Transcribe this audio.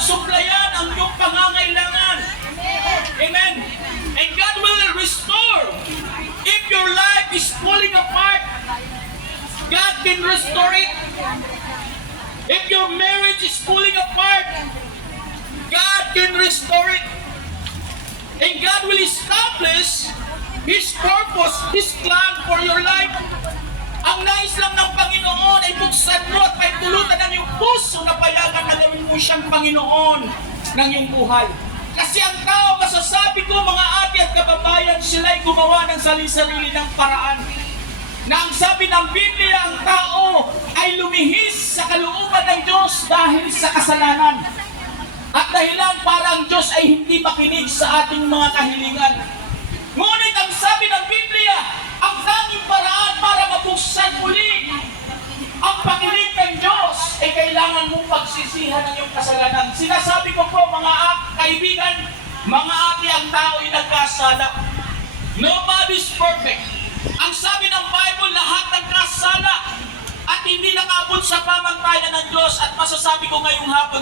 suplayan ang iyong pangangailangan. Amen. And God will restore. If your life is falling apart, God can restore it. If your marriage is falling apart, God can restore it. And God will establish His purpose, His plan for your life. Ang nais lang ng Panginoon ay buksan mo at paitulutan ng iyong puso na payagan na gawin mo siyang Panginoon ng iyong buhay. Kasi ang tao, masasabi ko mga ate at kababayan, sila'y gumawa ng sarili-sarili ng paraan. Na ang sabi ng Biblia, ang tao ay lumihis sa kalooban ng Diyos dahil sa kasalanan. At dahilan para ang Diyos ay hindi makinig sa ating mga kahilingan. Ngunit ang sabi ng Biblia, ang tanging paraan para mabuksan muli ang pakinig ng Diyos ay kailangan mong pagsisihan ng iyong kasalanan. Sinasabi ko po mga kaibigan, mga ate, ang tao ay nagkasala. Nobody's perfect. Ang sabi ng Bible, lahat nagkasala at hindi nakaabot sa pamantayan ng Diyos. At masasabi ko ngayong hapon,